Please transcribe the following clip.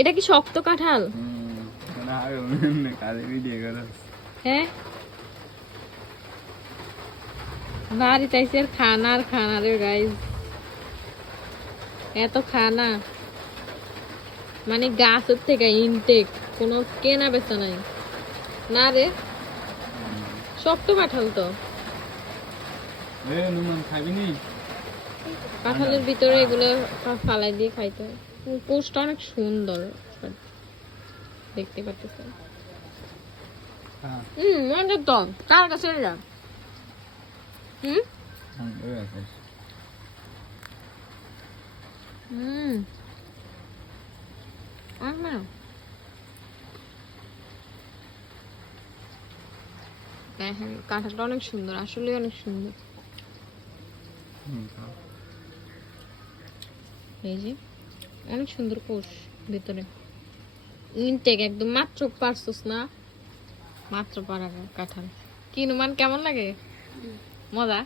এটা কি শক্ত কাঁঠাল? হ্যাঁ বাড়ি চাইছে আর খানা রে গাইস, এত খানা মানে গাছের থেকে ইনটেক, কোনো কেনা বেচা নাই না রে। শক্ত কাঁঠাল তো, কাঁঠালের ভিতরে এগুলো ফালাই দিয়ে খাইতে হয়। পোস্টটা অনেক সুন্দর দেখতে পাচ্ছেন। মনে তো কার কাছে যা কাঁঠালটা অনেক সুন্দর, আসলে অনেক সুন্দর। এই যে অনেক সুন্দর কোষ ভেতরে ইনটেক একদম। মাত্র পারছস না, মাত্র পারা কাঁঠাল। কি নুমান কেমন লাগে? মজা?